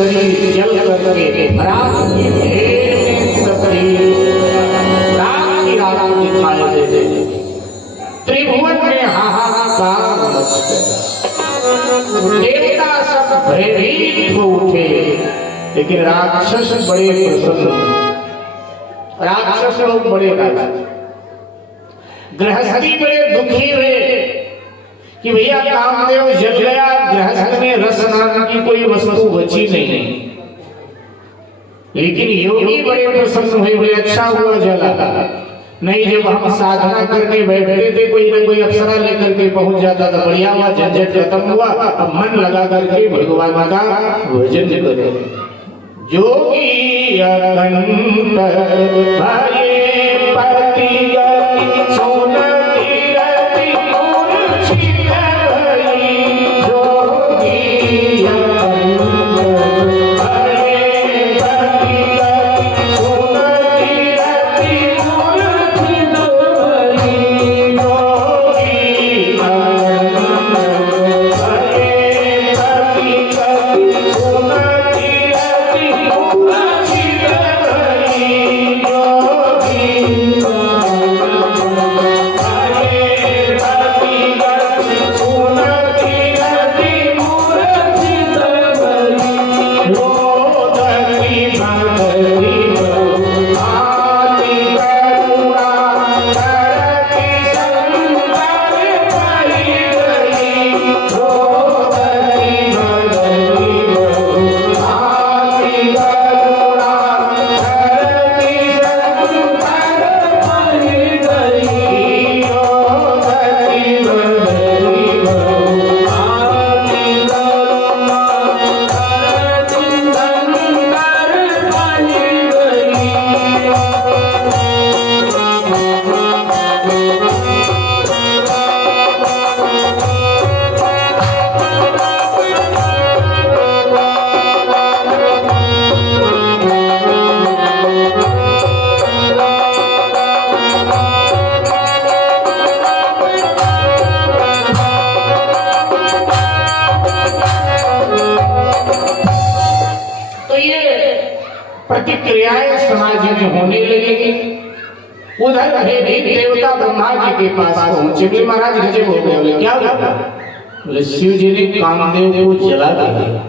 शरीर जल करके रात की ढेर में तकलीफ, रात की रात दिखाई दे दे, त्रिभुवन में हाहाकार मच गया, देवता सब भयभीत हो उठे, लेकिन राक्षस बड़े प्रसन्न, राक्षस लोग बड़े राजा, गृहस्थी बड़े दुखी हुए कि भैया कामदेव जल गया, गृहस्थ में रस नाम की कोई वस्तु बची नहीं। लेकिन योगी बड़े प्रसन्न हुए, बोले अच्छा हुआ जला, नहीं जब हम साधना करने बैठते थे कोई न कोई अप्सरा लेकर के पहुंच जाता था, बढ़िया हुआ, झंझट खत्म हुआ, अब मन लगा करके भगवान का भजन करे। जोगी अकंठ भये पति प्रतिक्रियाएं समाज में होने लगेगी। उधर भयभीत देवता ब्रह्मा जी के पास पहुंचे, बोले महाराज गजब हो गए। बोले क्या हुआ? बोले शिव जी ने कामदेव को जला दिया।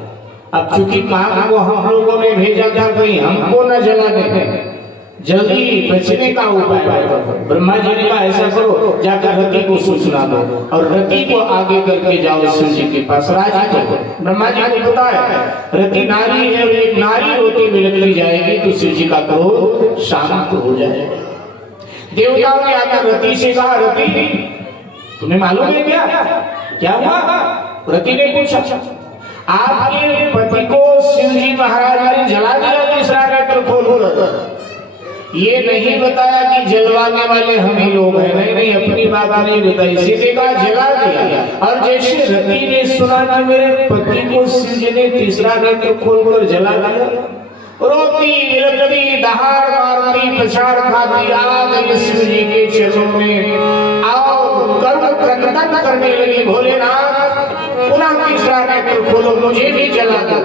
अब चूंकि काम को हम लोगों ने भेजा था, कहीं हमको न जला दे, जल्दी बचने का उपाय करो। ब्रह्मा जी ने कहा ऐसा करो, जाकर रति को सूचना दो और रति को आगे करके जाओ शिव जी के पास, राजी करो। ब्रह्मा जी को पता है रति नारी है, एक नारी रोटी बिलखती जाएगी तो शिव जी का क्रोध शांत हो जाएगा। देवताओं ने आकर रति से कहा, रति तुम्हें मालूम है क्या हुआ? रति ने पूछा, आपके पति को शिव जी महाराज ने जला दिया, तीसरा नेत्र खोल। ये नहीं बताया कि जलवाने वाले हम ही लोग हैं, नहीं अपनी बात नहीं बताई, सीधे कहा जला दिया। और जैसे रति ने सुना कि मेरे पति को शिव जी ने तीसरा नेत्र खोलकर जला दिया, रोती विलखती दहाड़ मारती पछाड़ खाती आ गई शिव जी के चरणों में और कर्म क्रंदन करने लगी, भोलेनाथ पुनः तीसरा नेत्र खोलो, मुझे भी जला दो।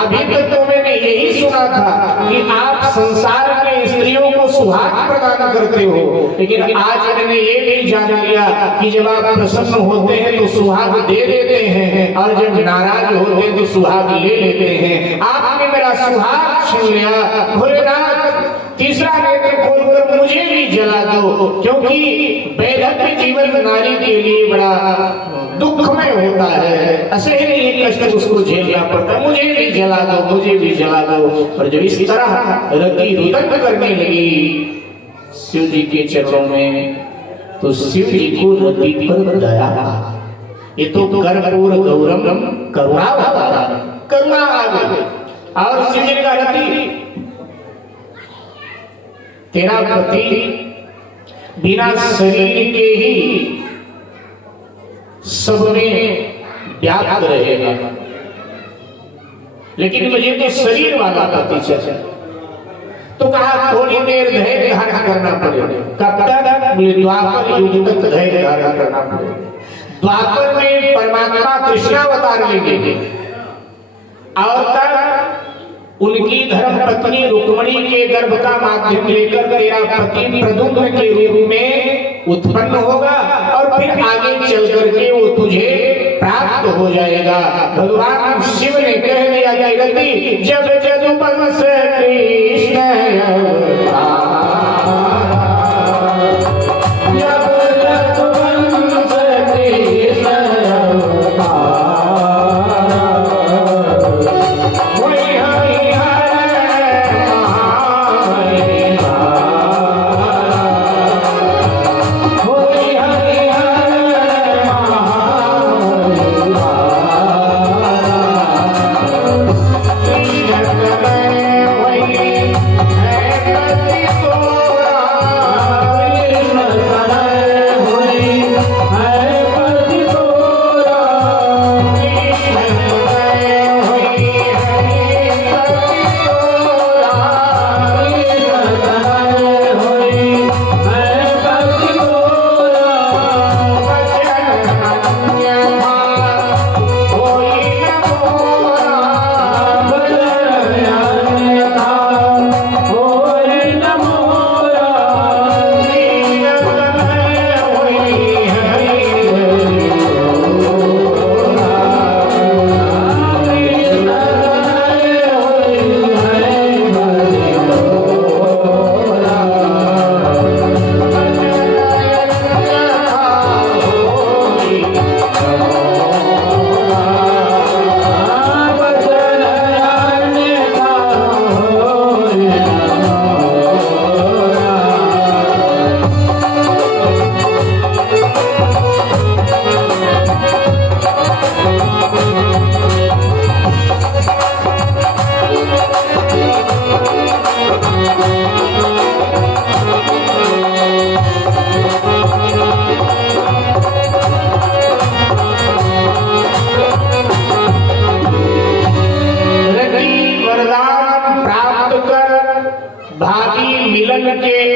अभी तक तो मैंने यही सुना था कि आप संसार में स्त्रियों को सुहाग प्रदान करते हो, लेकिन आज मैंने ये भी जान लिया कि जब आप प्रसन्न होते हैं तो सुहाग दे देते हैं और जब नाराज होते हैं तो सुहाग ले लेते हैं। आपने मेरा सुहाग छीन लिया, भोलेनाथ तीसरा नेत्र खोलकर मुझे भी जला दो, क्योंकि वैधव्य जीवन नारी के लिए बड़ा दुखमय होता है, असहनीय कष्ट उसको झेलना पड़ता है, मुझे भी जला दो, मुझे भी जला दो। और जब इस तरह रति रुदन करने लगी शिव जी के चरणों में, तो शिव जी को रति पर दया आ, ये तो कर्पूर गौरम करुणा आ गई। और शिव जी ने कहा, रति तेरा पति बिना शरीर के ही सब में व्याप्त रहेगा, लेकिन मुझे तो शरीर वाला पति चाहिए। तो कहा थोड़ी देर धैर्य धारण करना पड़ेगा। कब तक? द्वापर युग तक धैर्य धारण करना पड़ेगा। द्वापर में परमात्मा कृष्णावतार लेंगे और तब उनकी धर्म पत्नी रुक्मणी के गर्भ का माध्यम लेकर तेरा पति प्रद्युम्न के रूप में उत्पन्न होगा और फिर आगे चल करके वो तुझे प्राप्त हो जाएगा। भगवान शिव ने कह दिया कि रति जब जदुवंश कृष्ण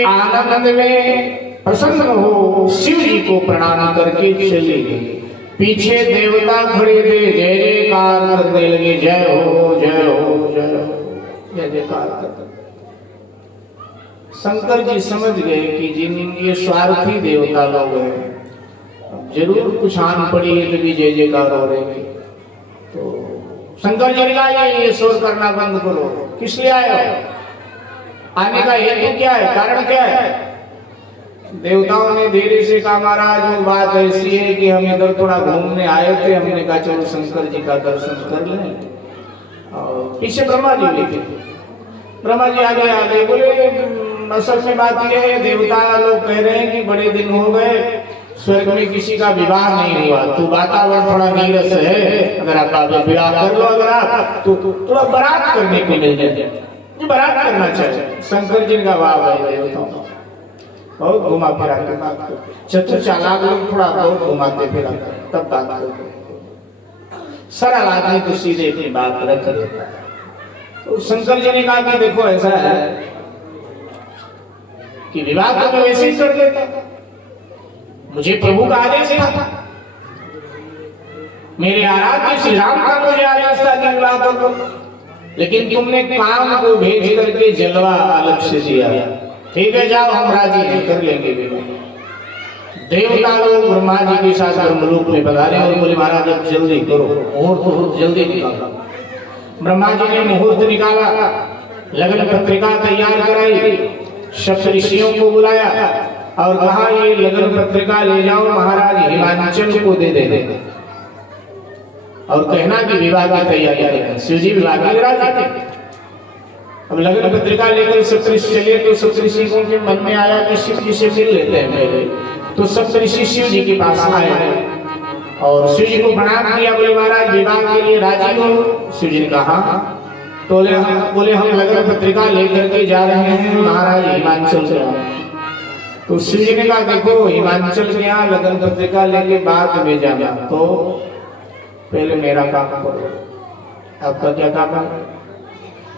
आनंद में प्रसन्न हो शिव जी को प्रणाम करके चले गए। पीछे देवता खड़े थे, जय जयकार करने लगे, जय हो जय हो जय हो, जय जयकार करते। शंकर जी समझ गए कि जिन ये स्वार्थी देवता लोग हैं, जरूर कुछ आन पड़ी है तभी जय जयकार हो रही है। तो शंकर जी ने कहा ये शोर करना बंद करो, किस लिए आए हो? आने का हेतु क्या है, कारण क्या है? देवताओं ने धीरे से कहा महाराज वो बात ऐसी है कि हम इधर थोड़ा घूमने आए थे, हमने कहा चलो शंकर जी का दर्शन कर लें। और पीछे ब्रह्मा जी भी थे, ब्रह्मा जी आगे आगे बोले असल में बात यह है, देवता लोग कह रहे हैं कि बड़े दिन हो गए स्वर्ग में किसी का विवाह नहीं हुआ, तो वातावरण थोड़ा नीरस है, अगर आप विवाह कर लो, अगर आप तो थोड़ा बारात करने को मिल जाए, बारात करना चाहिए। शंकर जी का वाह भाई देवताओं बहुत घुमा फिरा के बात करते, चतुर चालाक लोग थोड़ा बहुत घुमाते फिराते तब बात करते, सरल आदमी तो सीधे अपनी बात रख देता है। तो शंकर जी ने कहा कि देखो ऐसा है कि विवाह तो मैं वैसे ही कर देता, मुझे प्रभु का आदेश था, मेरे आराध्य श्री राम का मुझे आदेश था कि विवाह कर दो, लेकिन तुमने काम को भेज करके जलवा अलग से दिया। ठीक है जाओ हम राजी हैं, कर लेंगे विवाह। देवता लोग ब्रह्मा जी के साथ ब्रह्मलोक में पधारे और बोले महाराज अब जल्दी करो, मुहूर्त जल्दी निकाला। ब्रह्मा जी ने मुहूर्त निकाला, लगन पत्रिका तैयार कराई, सप्त ऋषियों को बुलाया और कहा ये लगन पत्रिका ले जाओ महाराज हिमांचल को दे दे और कहना कि विवाह की तैयारी करें। शिव जी विवाह के लिए राजी थे। अब लगन पत्रिका लेकर सप्तऋषि चले तो सप्तऋषियों के मन में आया कि शिव जी से मिल लेते हैं पहले, तो सप्तऋषि शिव जी के पास आए और शिव जी को प्रणाम किया, बोले महाराज विवाह के लिए राजी हो? शिव जी ने कहा तो बोले हम लगन पत्रिका लेकर के जा रहे हैं महाराज हिमांचल से। तो शिव जी ने कहा देखो हिमांचल के यहाँ लगन पत्रिका लेके बाद में जाना, तो पहले मेरा काम करो। आपका क्या काम है?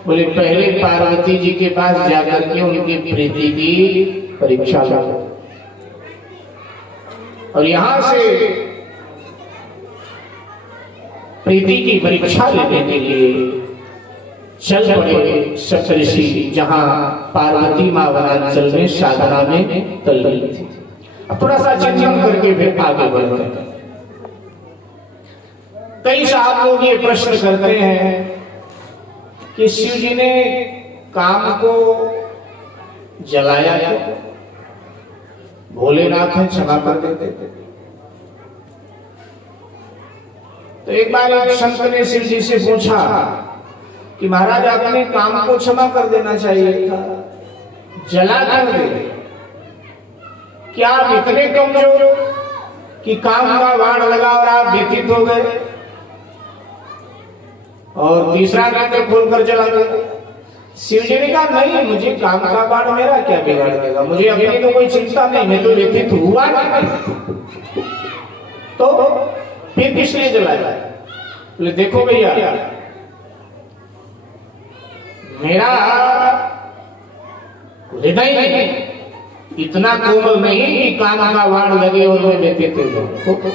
बोले पहले पार्वती जी के पास जाकर के उनकी प्रीति की परीक्षा लो, और यहां से प्रीति की परीक्षा लेने के लिए चल पड़े सप्तऋषि, जहां पार्वती माँ वनांचल में साधना में तल्लीन थी। अब थोड़ा सा चिंतन करके फिर आगे बढ़ते हैं। कई साहब लोग ये प्रश्न करते हैं कि शिव जी ने काम को जलाया क्यों? भोलेनाथ ने क्षमा कर देते। तो एक बार एक संत ने शिव जी से पूछा कि महाराज आपने काम को क्षमा कर देना चाहिए था, जला कर दे। क्या आप इतने कमजोर कि काम का बाण लगा और आप व्यतीत हो गए? और तीसरा नेत्र खोलकर जला गए। शिव जी ने कहा नहीं, मुझे काम का बाण मेरा क्या बिगाड़ देगा, मुझे अपनी तो कोई चिंता नहीं, मैं तो व्यतीत हुआ नहीं, तो फिर किसने जलाया? बोले देखो भैया, मेरा हृदय इतना कोमल नहीं कि काम का बाण लगे और मैं व्यतीत हो जाऊं।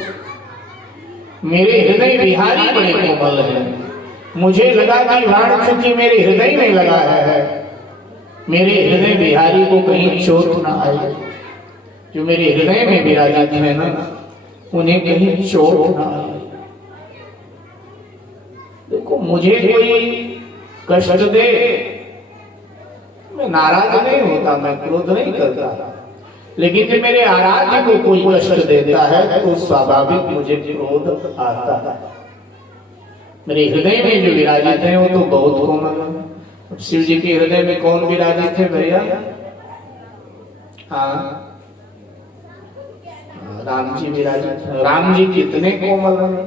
मेरे हृदय बिहारी बड़े कोमल है। मुझे लगा कि बाण चूंकि मेरे हृदय में लगा है, मेरे हृदय बिहारी को कहीं चोट ना आए। जो मेरे हृदय में विराजित है ना, उन्हें कहीं चोट ना आए। देखो, मुझे कोई कष्ट दे, मैं नाराज नहीं होता, मैं क्रोध नहीं करता, लेकिन जब मेरे आराध्य को कोई कष्ट देता है तो स्वाभाविक मुझे क्रोध आता है। मेरे हृदय में जो विराजित है वो तो बहुत कोमल है। अब शिव जी के हृदय में कौन विराजित है भैया? हाँ, राम जी विराजित है। राम जी कितने कोमल हैं,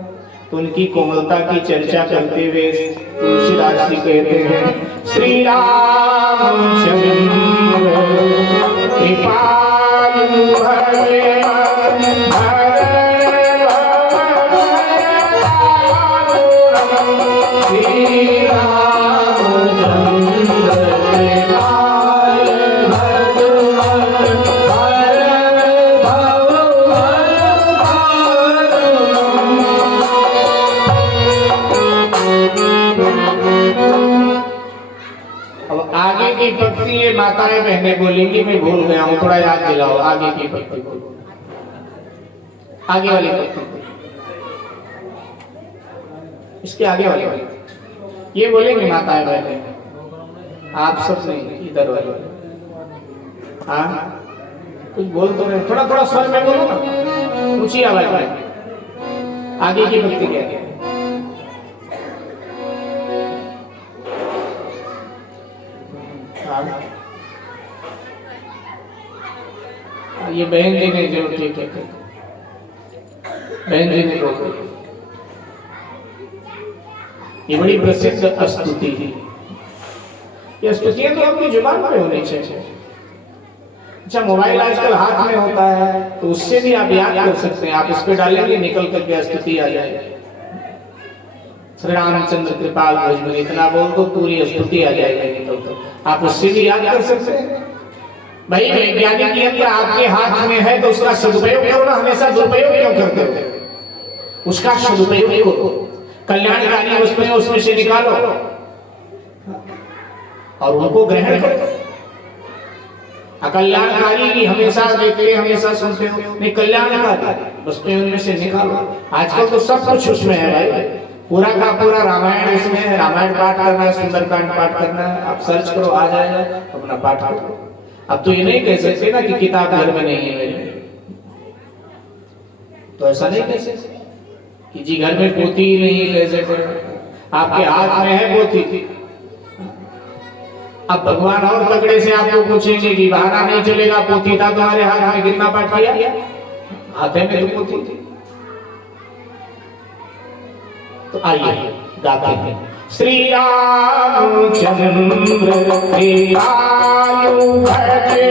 तो उनकी कोमलता की चर्चा करते हुए तुलसीदास जी कहते हैं, श्री रामचंद्र कृपालु भरे भक्ति। ये माताएं बहनें बोलेंगी, मैं भूल गया हूँ, थोड़ा याद दिलाओ। आगे की भक्ति बोलो, आगे वाली भक्ति, इसके आगे वाली ये बोलेंगे माताएं बहनें। आप सब नहीं, इधर वाले। हाँ, कुछ बोल तो रहे, थोड़ा थोड़ा स्वर में बोलो ना, ऊंची आवाज में। आगे की भक्ति क्या है? ये बहन जी ने जो ठीक है, बहन जी ने बोला, ये बड़ी प्रसिद्ध स्तुति है। ये स्तुतियां तो आपकी जुबान पे होनी चाहिए। अच्छा, मोबाइल आजकल हाथ में होता है तो उससे भी आप याद कर सकते हैं। आप इस पे डालेंगे, निकल करके स्तुति आ जाएगी। श्री रामचंद्र कृपाल भजन, इतना बोल तो पूरी स्तुति आ जाएगी निकल कर। आप उससे भी याद कर सकते हैं। भाई, वैज्ञानिक यंत्र आपके हाथ में है तो उसका सदुपयोग करो ना, हमेशा दुरुपयोग क्यों करते हो? उसका सदुपयोग करो, कल्याणकारी उसमें से निकालो और उनको ग्रहण करो। अकल्याणकारी हमेशा देखते, हमेशा सुनते हो, नहीं कल्याणकारी वस्तुएं उनमें से निकालो। आजकल तो सब कुछ उसमें है भाई, पूरा का पूरा रामायण उसमें है। रामायण पाठ करना है, सुंदरकांड पाठ करना है, आप सर्च करो आ जाएगा, अपना पाठ करो। अब तो ये नहीं कह सकते ना कि किताब घर में नहीं है मेरे, तो ऐसा नहीं कह सकते कि जी घर में पोथी ही नहीं है, कैसे करें? आपके हाथ में है पोथी। अब भगवान और तगड़े से आपको पूछेंगे कि बहाना नहीं चलेगा, पोथी था तुम्हारे हाथ में, कितना पाठ किया? हाथ में तो पोथी थी। तो आइए गाते हैं, श्री रामचंद्र कृपालु भजे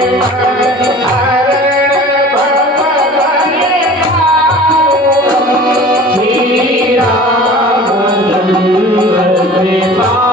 श्री रामचंद्र कृपालु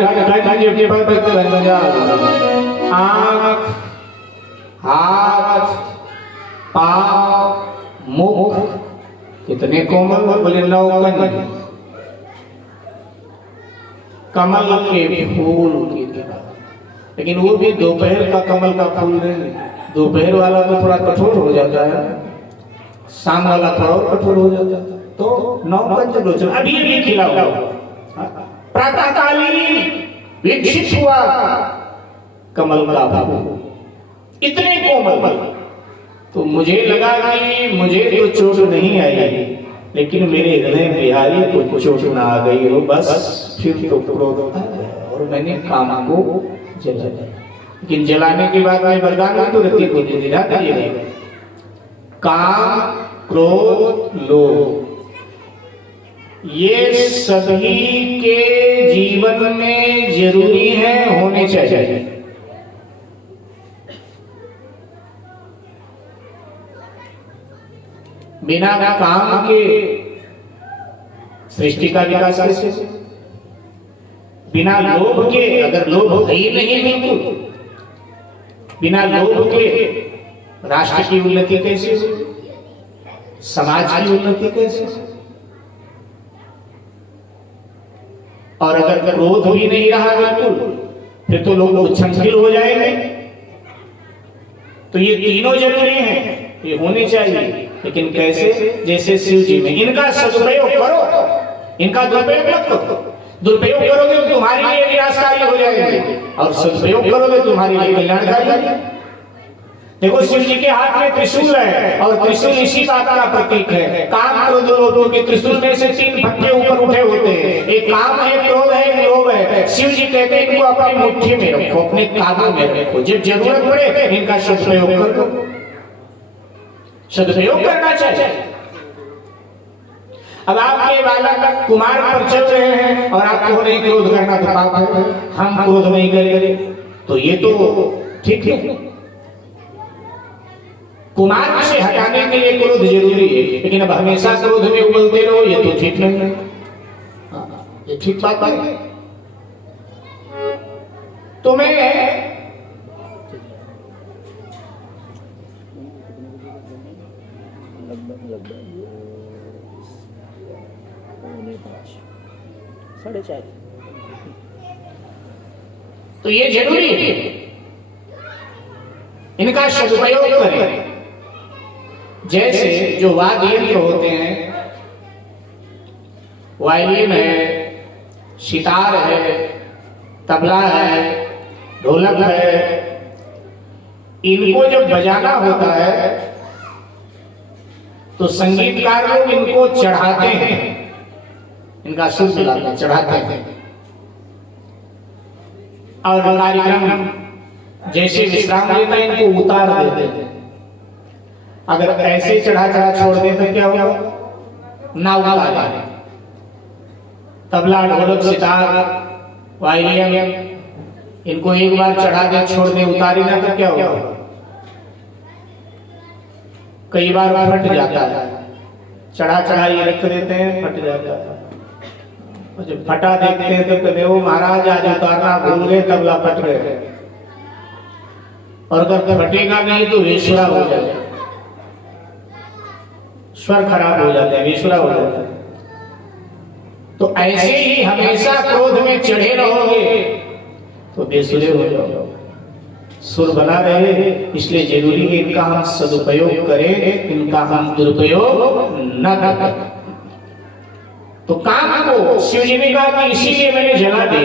कंज पद कंजा, आंख, हाथ, पांव, मुख कितने कोमल, बोले 9 कंज। कमल के फूल की तरह, लेकिन वो भी दोपहर का कमल का फूल नहीं। दोपहर वाला तो थोड़ा कठोर हो जाता है, शाम वाला थोड़ा और कठोर हो जाता है। तो 9 कंज लोचन अभी भी खिला हुआ, प्रातःकालीन विकसित हुआ कमल का फूल, इतने कोमल। तो मुझे लगा कि मुझे तो चोट नहीं आई, लेकिन मेरे हृदय बिहारी को चोट ना आ गई हो, बस फिर तो क्रोध आ गया और मैंने काम को जला दिया। लेकिन जलाने के बाद मैं वरदान तो रति को दे दिया, काम, क्रोध, लोभ, ये सभी के जीवन में जरूरी है, होने चाहिए। बिना काम के सृष्टि का विकास कैसे? बिना लोभ के, अगर लोभ ही नहीं बिल्कुल, बिना लोभ के राष्ट्र की उन्नति कैसे? समाज की उन्नति कैसे? और अगर क्रोध भी नहीं रहा बिल्कुल, फिर तो लोग उच्छृंखल हो जाएंगे। तो ये तीनों जरूरी हैं, ये होने चाहिए। लेकिन कैसे? जैसे शिव जी में, इनका सदुपयोग करो, इनका दुरुपयोग मत करो। दुरुपयोग करोगे तो तुम्हारे लिए विनाशकारी हो जाएंगे, और सदुपयोग करोगे तो तुम्हारे लिए कल्याणकारी। देखो शिव जी के हाथ में त्रिशूल है, और त्रिशूल इसी बात का प्रतीक है। काम, क्रोध, लोभ के त्रिशूल में से 3 फट्टे ऊपर उठे होते हैं। एक काम है, क्रोध है, एक लोभ है। शिव जी कहते हैं इनको अपनी मुट्ठी में रखो, अपने काबू में रखो, जब जरूरत पड़े इनका सदुपयोग करो। सदुपयोग करना चाहिए। अब आपके बालक कुमार पर चल रहे हैं और आपको नहीं क्रोध करना तो पाप है, हम क्रोध नहीं करेंगे, तो ये तो ठीक है। कुमार से हटाने के लिए क्रोध जरूरी है, लेकिन अब हमेशा क्रोध में उबलते रहो, ये तो ठीक नहीं है। ये ठीक बात है। तो मैं तो ये जरूरी है, इनका सदुपयोग करें। जैसे जो वाद्य यंत्र होते हैं, वायलिन है, सितार है, तबला है, ढोलक है, इनको जब बजाना होता है तो संगीतकार लोग इनको चढ़ाते हैं, इनका सुर मिलाते चढ़ाते हैं। और कार्यक्रम जैसे विश्राम लेता है इनको उतार देते हैं। अगर ऐसे चढ़ा छोड़ दे तो क्या होगा? ना उतार। तबला, ढोलक, सितार, वायलिन, इनको एक बार चढ़ा दे छोड़ दे, उतारी ना तो क्या होगा? कई बार फट जाता है, चढ़ा ये रख देते हैं, फट जाता है। जब फटा देखते हैं तो कहते हो महाराज आज उतारना भूल गए, तबला फट गए। और अगर फटेगा नहीं तो वेश्या हो जाए, स्वर खराब हो जाते हैं, वेश्या हो जाता है। तो ऐसे ही हमेशा क्रोध में चढ़े रहोगे तो बेसुरे हो जाओगे, सुर बना रहे। इसलिए जरूरी है इनका हम सदुपयोग करें, इनका हम दुरुपयोग न करें। तो काम को शिव जी ने कहा कि इसीलिए मैंने जला दिया।